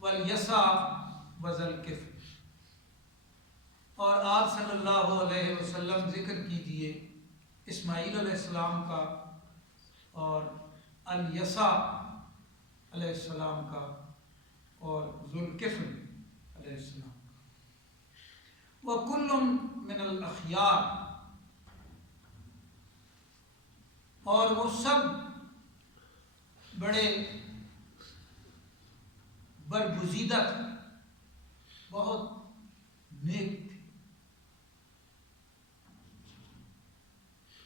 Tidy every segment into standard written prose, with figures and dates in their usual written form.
والیسع وذی الکفل، اور آپ صلی اللہ علیہ وسلم ذکر کیجئے اسماعیل علیہ السلام کا اور الیسع علیہ السلام کا اور ذو الکفل علیہ السلام کا۔ وَكُلٌّ مِّنَ الْأَخْيَارِ، اور وہ سب بڑے برگزیدہ تھے، بہت نیک تھے۔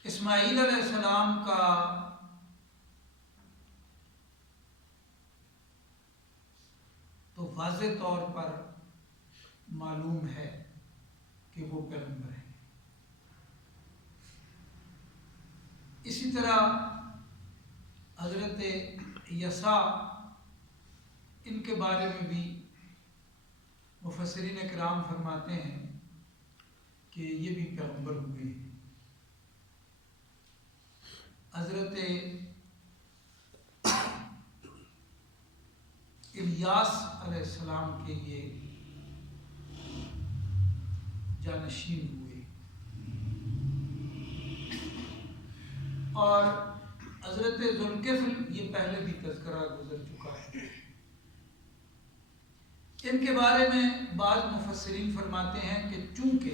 اسماعیل علیہ السلام کا تو واضح طور پر معلوم ہے کہ وہ پیغمبر ہیں۔ اسی طرح حضرت یسع ان کے بارے میں بھی مفسرین کرام فرماتے ہیں کہ یہ بھی پیغمبر ہوئے ہیں۔ حضرت الیاس علیہ السلام کے یہ جانشین ہوئے، اور حضرت ذو الکفل یہ پہلے بھی تذکرہ گزر چکا ہے۔ ان کے بارے میں بعض مفسرین فرماتے ہیں کہ چونکہ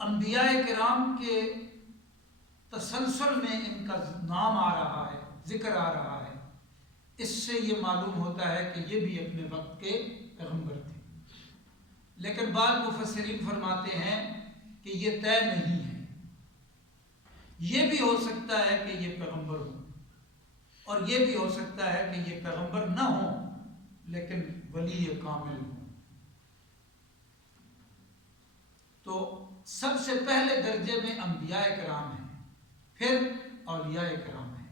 انبیاء کرام کے تسلسل میں ان کا نام آ رہا ہے، ذکر آ رہا ہے، اس سے یہ معلوم ہوتا ہے کہ یہ بھی اپنے وقت کے پیغمبر تھے۔ لیکن بعض مفسرین فرماتے ہیں کہ یہ طے نہیں ہے، یہ بھی ہو سکتا ہے کہ یہ پیغمبر ہو، اور یہ بھی ہو سکتا ہے کہ یہ پیغمبر نہ ہو لیکن ولی کامل ہو۔ تو سب سے پہلے درجے میں انبیاء کرام ہیں، پھر اولیاء کرام ہیں۔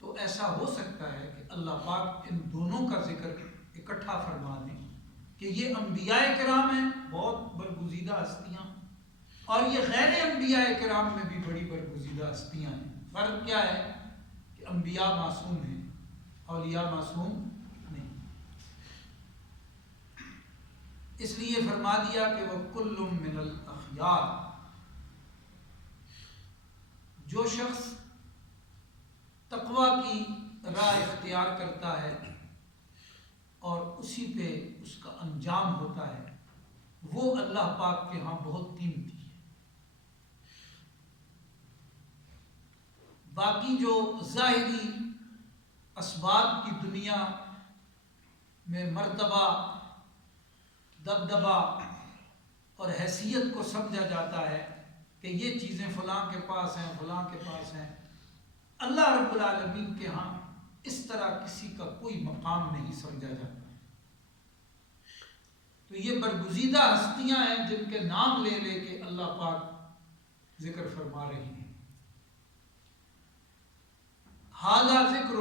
تو ایسا ہو سکتا ہے کہ اللہ پاک ان دونوں کا ذکر اکٹھا فرما دیں کہ یہ انبیاء کرام ہیں، بہت برگزیدہ ہستیاں، اور یہ غیر انبیاء کرام میں بھی بڑی برگزیدہ ہستیاں ہیں۔ فرق کیا ہے کہ انبیاء معصوم ہیں، اولیاء معصوم نہیں۔ اس لیے فرما دیا کہ وہ کل من الاخیار، جو شخص تقوی کی راہ اختیار کرتا ہے اور اسی پہ اس کا انجام ہوتا ہے، وہ اللہ پاک کے ہاں بہت قیمتی ہے۔ باقی جو ظاہری اسباب کی دنیا میں مرتبہ، دبدبہ اور حیثیت کو سمجھا جاتا ہے کہ یہ چیزیں فلاں کے پاس ہیں، فلاں کے پاس ہیں، اللہ رب العالمین کے ہاں اس طرح کسی کا کوئی مقام نہیں سمجھا جاتا۔ تو یہ برگزیدہ ہستیاں ہیں جن کے نام لے لے کے اللہ پاک ذکر فرما رہی ہیں۔ ھذا ذکر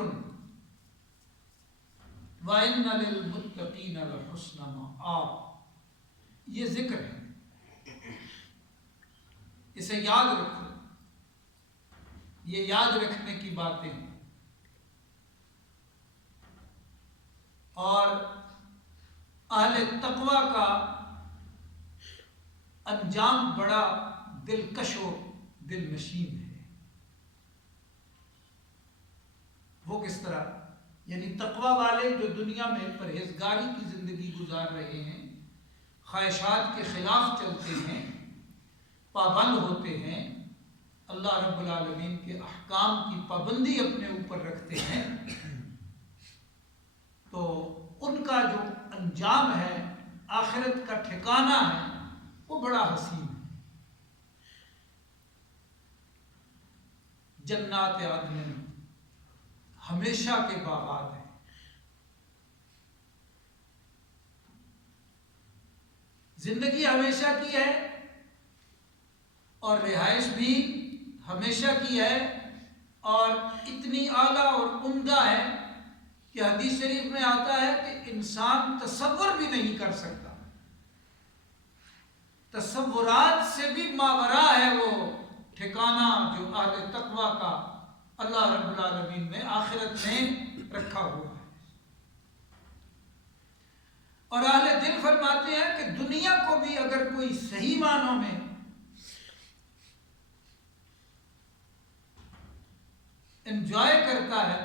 وَإِنَّ لِلْمُتَّقِينَ لَحُسْنَ مَآب، یہ ذکر ہے، اسے یاد رکھو، یہ یاد رکھنے کی باتیں ہیں، اور اہل تقوی کا انجام بڑا دلکش و دل نشین ہے۔ وہ کس طرح؟ یعنی تقوی والے جو دنیا میں پرہیزگاری کی زندگی گزار رہے ہیں، خواہشات کے خلاف چلتے ہیں، پابند ہوتے ہیں، اللہ رب العالمین کے احکام کی پابندی اپنے اوپر رکھتے ہیں، تو ان کا جو انجام ہے، آخرت کا ٹھکانہ ہے، وہ بڑا حسین ہے۔ جنات عدن، ہمیشہ کے باغات ہیں۔ زندگی ہمیشہ کی ہے اور رہائش بھی ہمیشہ کی ہے، اور اتنی اعلیٰ اور عمدہ ہے کہ حدیث شریف میں آتا ہے کہ انسان تصور بھی نہیں کر سکتا، تصورات سے بھی ماوراء ہے وہ ٹھکانہ جو اہل تقوی کا اللہ رب العالمین نے آخرت میں رکھا ہوا ہے۔ اور اہل دل فرماتے ہیں کہ دنیا کو بھی اگر کوئی صحیح معنوں میں انجوائے کرتا ہے،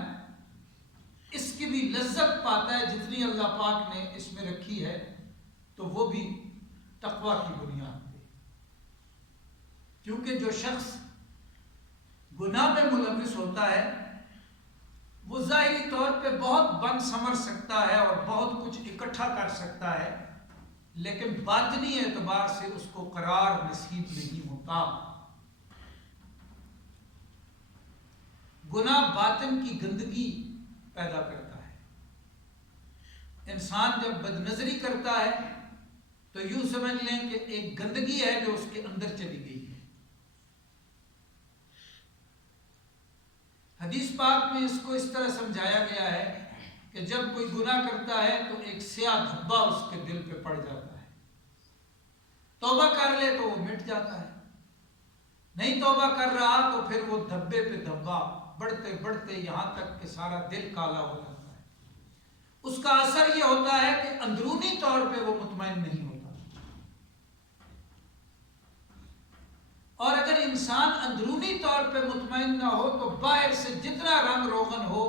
اس کی بھی لذت پاتا ہے جتنی اللہ پاک نے اس میں رکھی ہے، تو وہ بھی تقوی کی بنیاد پہ۔ کیونکہ جو شخص گناہ میں ملوث ہوتا ہے وہ ظاہری طور پہ بہت بن سنور سکتا ہے اور بہت کچھ اکٹھا کر سکتا ہے، لیکن باطنی اعتبار سے اس کو قرار نصیب نہیں ہوتا۔ گناہ باطن کی گندگی پیدا کرتا ہے۔ انسان جب بدنظری کرتا ہے تو یوں سمجھ لیں کہ ایک گندگی ہے جو اس کے اندر چلی گئی ہے۔ حدیث پاک میں اس کو اس طرح سمجھایا گیا ہے کہ جب کوئی گناہ کرتا ہے تو ایک سیاہ دھبا اس کے دل پہ پڑ جاتا ہے، توبہ کر لے تو وہ مٹ جاتا ہے، نہیں توبہ کر رہا تو پھر وہ دھبے پہ دھبا بڑھتے بڑھتے یہاں تک کہ سارا دل کالا ہو جاتا ہے۔ اس کا اثر یہ ہوتا ہے کہ اندرونی طور پہ وہ مطمئن نہیں ہوتا، اور اگر انسان اندرونی طور پہ مطمئن نہ ہو تو باہر سے جتنا رنگ روغن ہو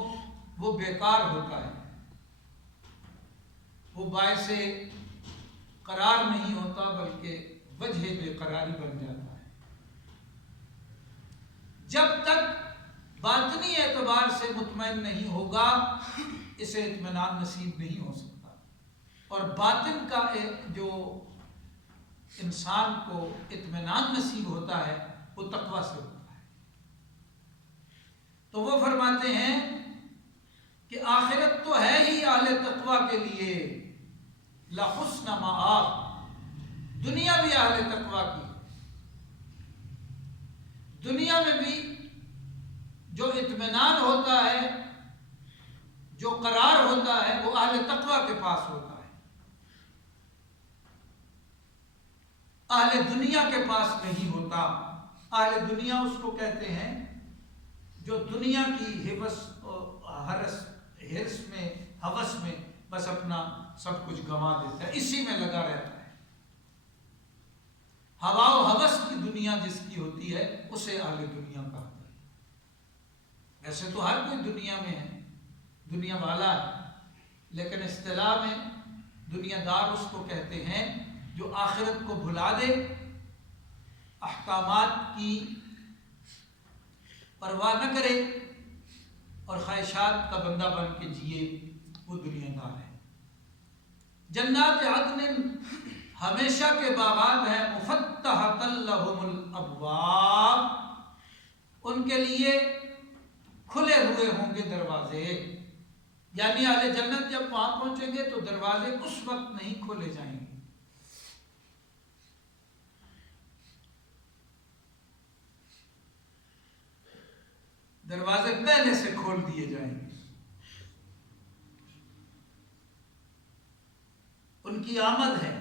وہ بیکار ہوتا ہے، وہ باعث قرار نہیں ہوتا بلکہ وجہ بے قراری بن جاتا ہے۔ جب تک باطنی اعتبار سے مطمئن نہیں ہوگا اسے اطمینان نصیب نہیں ہو سکتا، اور باطن کا جو انسان کو اطمینان نصیب ہوتا ہے وہ تقوی سے ہوتا ہے۔ تو وہ فرماتے ہیں کہ آخرت تو ہے ہی اہل تقوی کے لیے، لحسن مآب، دنیا بھی اہل تقوی کی، دنیا میں بھی جو اطمینان ہوتا ہے، جو قرار ہوتا ہے وہ اہل تقوی کے پاس ہوتا ہے، اہل دنیا کے پاس نہیں ہوتا۔ اہل دنیا اس کو کہتے ہیں جو دنیا کی ہرس میں ہوس میں بس اپنا سب کچھ گنوا دیتا ہے، اسی میں لگا رہتا ہے۔ ہوا و ہوس کی دنیا جس کی ہوتی ہے اسے اہل دنیا کہا ہے۔ ویسے تو ہر کوئی دنیا میں ہے، دنیا والا ہے، لیکن اصطلاح میں دنیا دار اس کو کہتے ہیں جو آخرت کو بھلا دے، احکامات کی پرواہ نہ کرے اور خواہشات کا بندہ بن کے جیے، وہ دنیا دار ہے۔ جنات عدن ہمیشہ کے باغات ہیں، مفتحۃ لہم الابواب، ان کے لیے کھلے ہوئے ہوں گے دروازے، یعنی اہل جنت جب وہاں پہنچیں گے تو دروازے اس وقت نہیں کھولے جائیں گے، دروازے پہلے سے کھول دیے جائیں گے۔ ان کی آمد ہے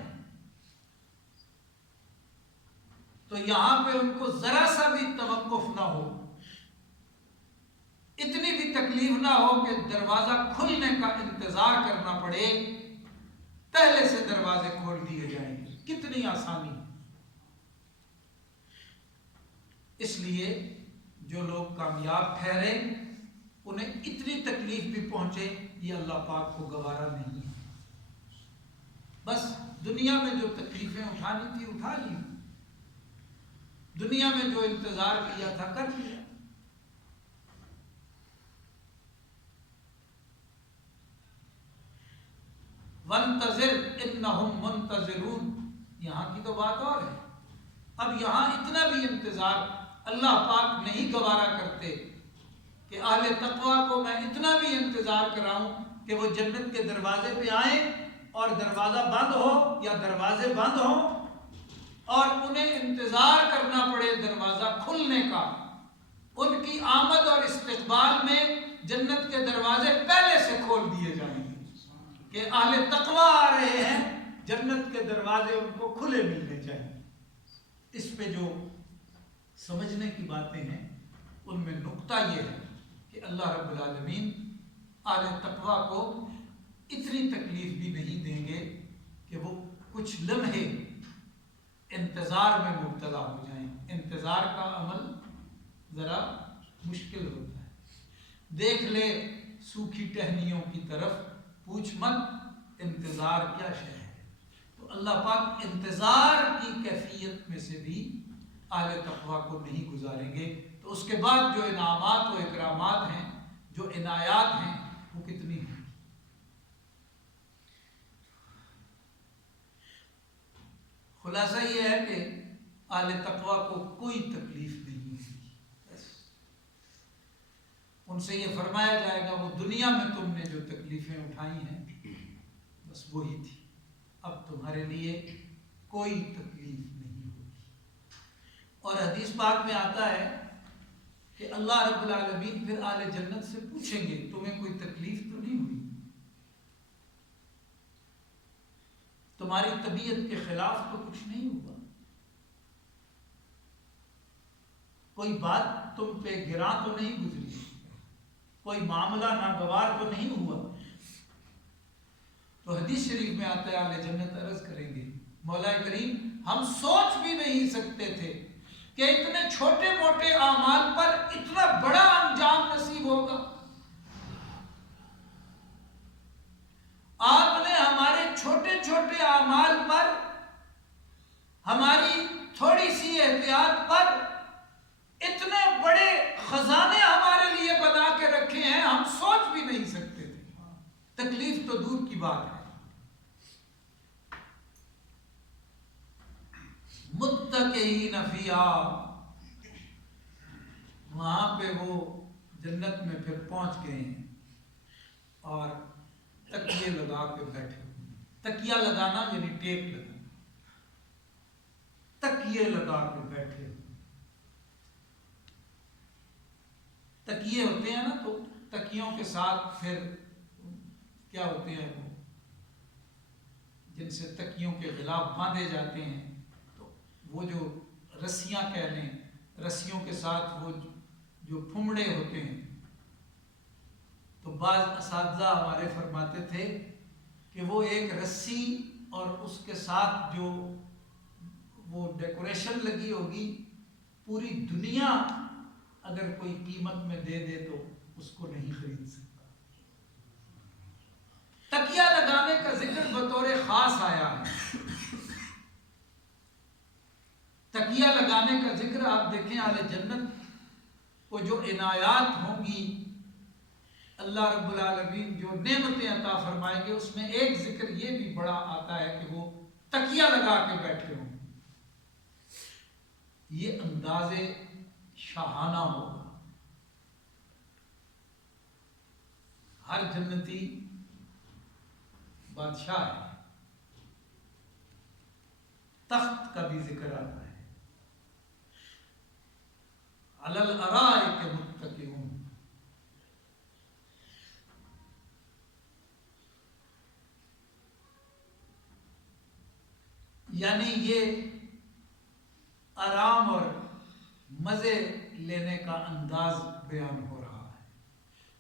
تو یہاں پہ ان کو ذرا سا بھی توقف نہ ہو، اتنی بھی تکلیف نہ ہو کہ دروازہ کھلنے کا انتظار کرنا پڑے، پہلے سے دروازے کھول دیے جائیں گے۔ کتنی آسانی! اس لیے جو لوگ کامیاب ٹھہرے انہیں اتنی تکلیف بھی پہنچے یہ اللہ پاک کو گوارا نہیں ہے، بس دنیا میں جو تکلیفیں اٹھانی تھی اٹھا لی، دنیا میں جو انتظار کیا تھا کر لیا۔ وانتظر انہم منتظرون، یہاں کی تو بات اور ہے۔ اب یہاں اتنا بھی انتظار اللہ پاک نہیں گوارا کرتے کہ اہل تقوی کو میں اتنا بھی انتظار کراؤں کہ وہ جنت کے دروازے پہ آئیں اور دروازہ بند ہو یا دروازے بند ہوں اور انہیں انتظار کرنا پڑے دروازہ کھلنے کا۔ ان کی آمد اور استقبال میں جنت کے دروازے پہلے سے کھول دیے جائیں گے کہ اہل تقوی آ رہے ہیں، جنت کے دروازے ان کو کھلے ملنے چاہیے۔ اس پہ جو سمجھنے کی باتیں ہیں ان میں نقطہ یہ ہے کہ اللہ رب العالمین اہل تقوی کو اتنی تکلیف بھی نہیں دیں گے کہ وہ کچھ لمحے انتظار میں مبتلا ہو جائیں. انتظار کا عمل ذرا مشکل ہوتا ہے. دیکھ لے سوکھی ٹہنیوں کی طرف، پوچھ مت انتظار کیا شے ہے. تو اللہ پاک انتظار کی کیفیت میں سے بھی اہل تقویٰ کو نہیں گزاریں گے. تو اس کے بعد جو انعامات و اکرامات ہیں، جو عنایات ہیں، وہ کتنی ہیں. خلاصہ یہ ہے کہ اہل تقویٰ کو کوئی تکلیف نہیں ہوگی. بس ان سے یہ فرمایا جائے گا وہ دنیا میں تم نے جو تکلیفیں اٹھائی ہیں بس وہی تھی، اب تمہارے لیے کوئی تکلیف نہیں ہوگی. اور حدیث پاک میں آتا ہے کہ اللہ رب العالمین پھر اہل جنت سے پوچھیں گے تمہیں کوئی تکلیف تو نہیں ہوئی، تمہاری طبیعت کے خلاف تو کچھ نہیں ہوا، کوئی بات تم پہ گراں تو نہیں گزری، کوئی معاملہ ناگوار تو نہیں ہوا. تو حدیث شریف میں آتا ہے اہل جنت عرض کریں گے مولا کریم ہم سوچ بھی نہیں سکتے تھے کہ اتنے چھوٹے موٹے اعمال پر اتنا بڑا انجام نصیب ہوگا. آپ نے ہمارے چھوٹے چھوٹے اعمال پر، ہماری تھوڑی سی احتیاط پر اتنے بڑے خزانے ہمارے لیے بنا کے رکھے ہیں، ہم سوچ بھی نہیں سکتے تھے. تکلیف تو دور کی بات ہے. متکئین فیہا، وہاں پہ وہ جنت میں پھر پہنچ گئے ہیں اور تکیے لگا کے بیٹھے ہوئے ہیں. تکیہ لگانا یعنی ٹیک لگانا، تکیے لگا کے بیٹھے ہوئے. تکیے ہوتے ہیں نا، تو تکیوں کے ساتھ پھر کیا ہوتے ہیں وہ جن سے تکیوں کے غلاف باندھے جاتے ہیں، تو وہ جو رسیاں کہہ لیں، رسیوں کے ساتھ وہ جو پھمڑے ہوتے ہیں. تو بعض اساتذہ ہمارے فرماتے تھے کہ وہ ایک رسی اور اس کے ساتھ جو وہ ڈیکوریشن لگی ہوگی، پوری دنیا اگر کوئی قیمت میں دے دے تو اس کو نہیں خرید سکتا. تکیہ لگانے کا ذکر بطور خاص آیا ہے. تکیہ لگانے کا ذکر آپ دیکھیں اہل جنت کو جو عنایات ہوں گی، اللہ رب العالمین جو نعمتیں عطا فرمائیں گے، اس میں ایک ذکر یہ بھی بڑا آتا ہے کہ وہ تکیہ لگا کے بیٹھے ہوں. یہ انداز شاہانہ ہوگا. ہر جنتی بادشاہ ہے. تخت کا بھی ذکر آتا ہے. علی الارائک متکئون، یعنی یہ آرام اور مزے لینے کا انداز بیان ہو رہا ہے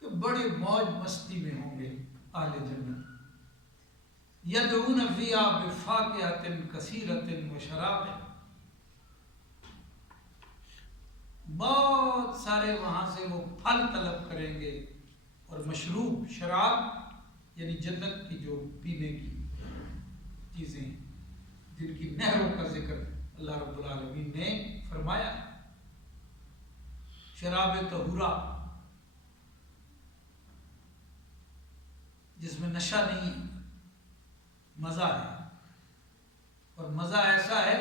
کہ بڑی موج مستی میں ہوں گے اہل جنت. یدعون فیہا بفاکہۃ کثیرۃ وشراب، بہت سارے وہاں سے وہ پھل طلب کریں گے اور مشروب، شراب یعنی جنت کی جو پینے کی چیزیں جن کی نہروں کا ذکر اللہ رب العالمین نے فرمایا. شراب طہورا، جس میں نشہ نہیں ہے، مزہ ہے. اور مزہ ایسا ہے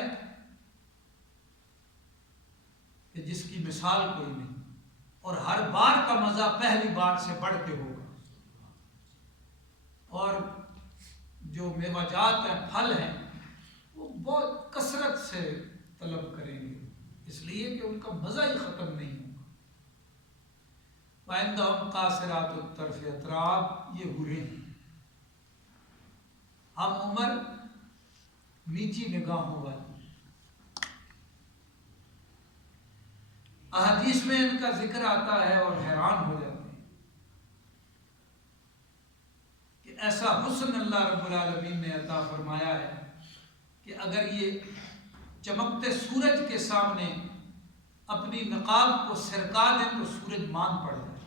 کہ جس کی مثال کوئی نہیں، اور ہر بار کا مزہ پہلی بار سے بڑھ کے ہوگا. اور جو میوہ جات ہیں، پھل ہیں، وہ بہت کثرت سے طلب کریں گے، اس لیے کہ ان کا مزہ ہی ختم نہیں ہوگا. وَعِندَهُمْ قَاصِرَاتُ الطَّرْفِ أَتْرَابٌ، یہ حوریں ہیں ہم عمر، نیچی نگاہوں والی. احادیث میں ان کا ذکر آتا ہے اور حیران ہو جاتے ہیں کہ ایسا حسن اللہ رب العالمین نے عطا فرمایا ہے کہ اگر یہ چمکتے سورج کے سامنے اپنی نقاب کو سرکا دیں تو سورج مان پڑ جائے،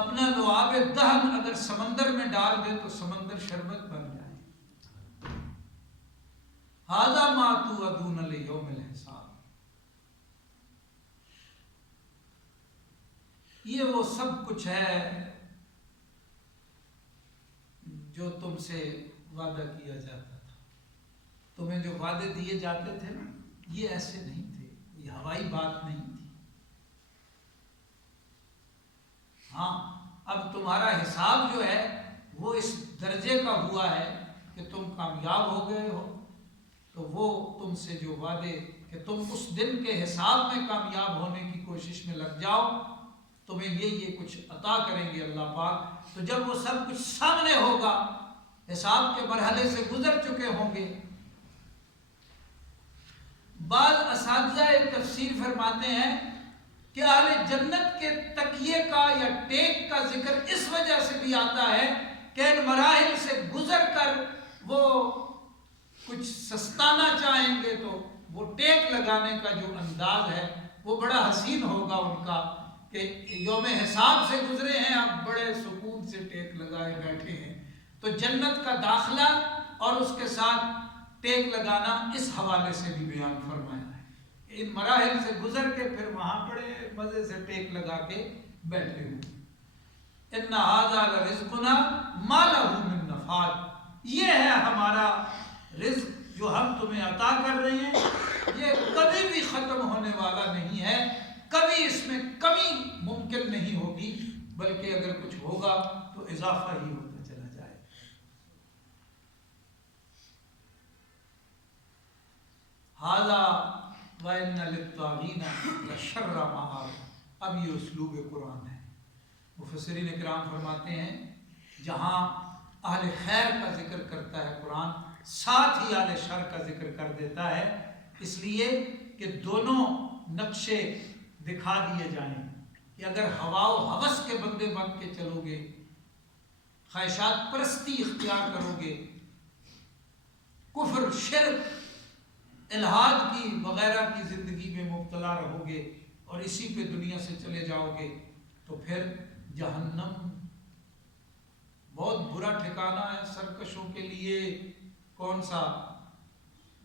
اپنا لعاب دہن اگر سمندر میں ڈال دیں تو سمندر شربت بن جائے۔ ھذا ما توعدون لیوم الحساب، یہ وہ سب کچھ ہے جو تم سے وعدہ کیا جاتا تھا۔ تمہیں جو وعدے دیے جاتے تھے نا، یہ ایسے نہیں تھے، یہ ہوائی بات نہیں تھی۔ ہاں، اب تمہارا حساب جو ہے وہ اس درجے کا ہوا ہے کہ تم کامیاب ہو گئے ہو، تو وہ تم سے جو وعدے کہ تم اس دن کے حساب میں کامیاب ہونے کی کوشش میں لگ جاؤ، تمہیں یہ کچھ عطا کریں گے اللہ پاک۔ تو جب وہ سب کچھ سامنے ہوگا، حساب کے مرحلے سے گزر چکے ہوں گے۔ بعض اساتذہ تفسیر فرماتے ہیں کہ اہل جنت کے تکیے کا یا ٹیک کا ذکر اس وجہ سے بھی آتا ہے کہ ان مراحل سے گزر کر وہ کچھ سستانا چاہیں گے تو وہ ٹیک لگانے کا جو انداز ہے وہ بڑا حسین ہوگا ان کا، کہ یوم حساب سے گزرے ہیں، اب بڑے سکون سے ٹیک لگائے بیٹھے ہیں۔ تو جنت کا داخلہ اور اس کے ساتھ ٹیک لگانا اس حوالے سے بھی بیان فرمایا ہے کہ ان مراحل سے گزر کے پھر وہاں بڑے مزے سے ٹیک لگا کے بیٹھے ہوئے۔ ان ھذا لرزقنا ما لہ من نفاد، یہ ہے ہمارا رزق جو ہم تمہیں عطا کر رہے ہیں، یہ کبھی بھی ختم ہونے والا نہیں ہے، کبھی اس میں کمی ممکن نہیں ہوگی، بلکہ اگر کچھ ہوگا تو اضافہ ہی ہوتا چلا جائے۔ ھذا وَإِنَّ لِلطَّاغِينَ لَشَرَّ مَآبٍ، اب یہ اسلوب قرآن ہے۔ مفسرین کرام فرماتے ہیں جہاں اہل خیر کا ذکر کرتا ہے قرآن، ساتھ ہی اہل شر کا ذکر کر دیتا ہے، اس لیے کہ دونوں نقشے دکھا دیے جائیں کہ اگر ہوا و ہوس کے بندے بن کے چلو گے، خواہشات پرستی اختیار کرو گے، کفر، شرک، الحاد کی وغیرہ کی زندگی میں مبتلا رہو گے اور اسی پہ دنیا سے چلے جاؤ گے، تو پھر جہنم بہت برا ٹھکانہ ہے سرکشوں کے لیے۔ کون سا؟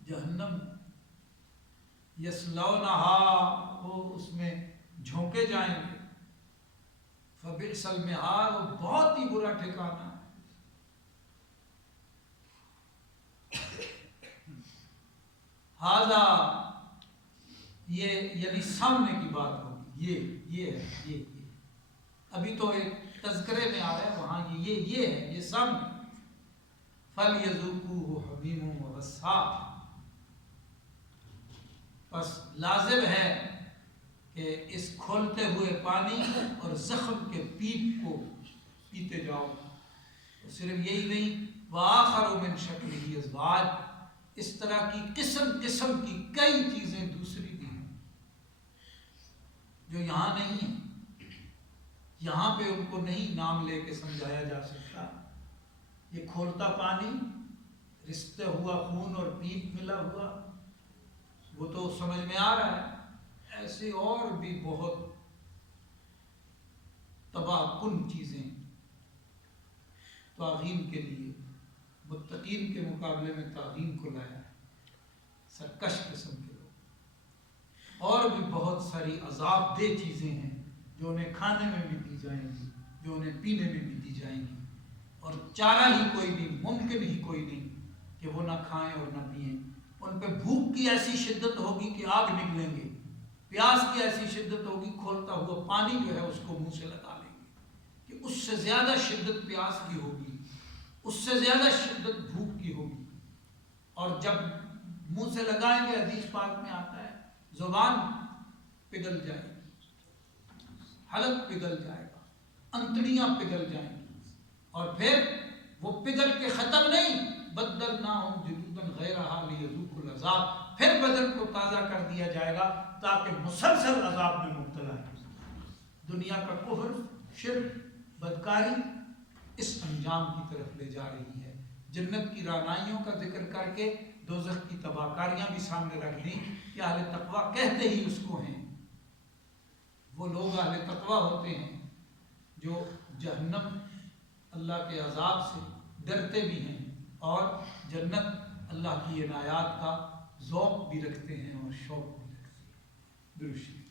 جہنم، یصلونہا، وہ اس میں جھونکے جائیں گے، فبئس المہاد، وہ بہت ہی برا ٹھکانہ ہے۔ ھذا، یہ یعنی سامنے کی بات ہوگی، یہ ہے، یہ ابھی تو ایک تذکرے میں آ رہا ہے، وہاں یہ ہے، یہ سامنے۔ فَلْيَذُوقُوهُ حَمِیمٌ وَغَسَّاقٌ، بس لازم ہے کہ اس کھولتے ہوئے پانی اور زخم کے پیپ کو پیتے جاؤ۔ صرف یہی نہیں، وَآخَرُ مِن شَکْلِهِ أَزْوَاجٌ، اس طرح کی قسم قسم کی کئی چیزیں دوسری بھی ہیں جو یہاں نہیں ہیں، یہاں پہ ان کو نہیں نام لے کے سمجھایا جا سکتا۔ یہ کھولتا پانی، رستے ہوا خون اور پیپ ملا ہوا، وہ تو سمجھ میں آ رہا ہے، ایسے اور بھی بہت تباہ کن چیزیں طاغین کے لیے، متقین کے مقابلے میں طاغین کو لایا ہے، سرکش قسم کے لوگ۔ اور بھی بہت ساری عذاب دہ چیزیں ہیں جو انہیں کھانے میں بھی دی جائیں گی، جو انہیں پینے میں بھی دی جائیں گی، اور چارہ ہی کوئی نہیں، ممکن ہی کوئی نہیں کہ وہ نہ کھائیں اور نہ پئیں۔ ان پہ بھوک کی ایسی شدت ہوگی کہ آگ نکلیں گے، پیاس کی ایسی شدت ہوگی کھولتا ہوا پانی جو ہے اس کو منہ سے لگا لیں گے، کہ اس سے زیادہ شدت پیاس کی ہوگی، اس سے زیادہ شدت بھوک کی ہوگی۔ اور جب منہ سے لگائیں گے، حدیث پاک میں آتا ہے، زبان پگھل جائے گی، حلق پگھل جائے گا، انتڑیاں پگھل جائیں گی، اور پھر وہ پگھل کے ختم نہیں، بدلناہم جلودا غیرہا لیذوقوا العذاب، پھر بدن کو تازہ کر دیا جائے گا تاکہ مسلسل عذاب میں مبتلا ہے۔ دنیا کا کفر، شرک، بدکاری اس انجام کی طرف لے جا رہی ہے۔ جنت کی رعنائیوں کا ذکر کر کے دوزخ کی تباہکاریاں بھی سامنے رکھ دیں کہ اہل تقویٰ کہتے ہی اس کو ہیں۔ وہ لوگ اہل تقویٰ ہوتے ہیں جو جہنم، اللہ کے عذاب سے ڈرتے بھی ہیں اور جنت، اللہ کی عنایات کا ذوق بھی رکھتے ہیں اور شوق بھی رکھتے ہیں۔ درود شریف۔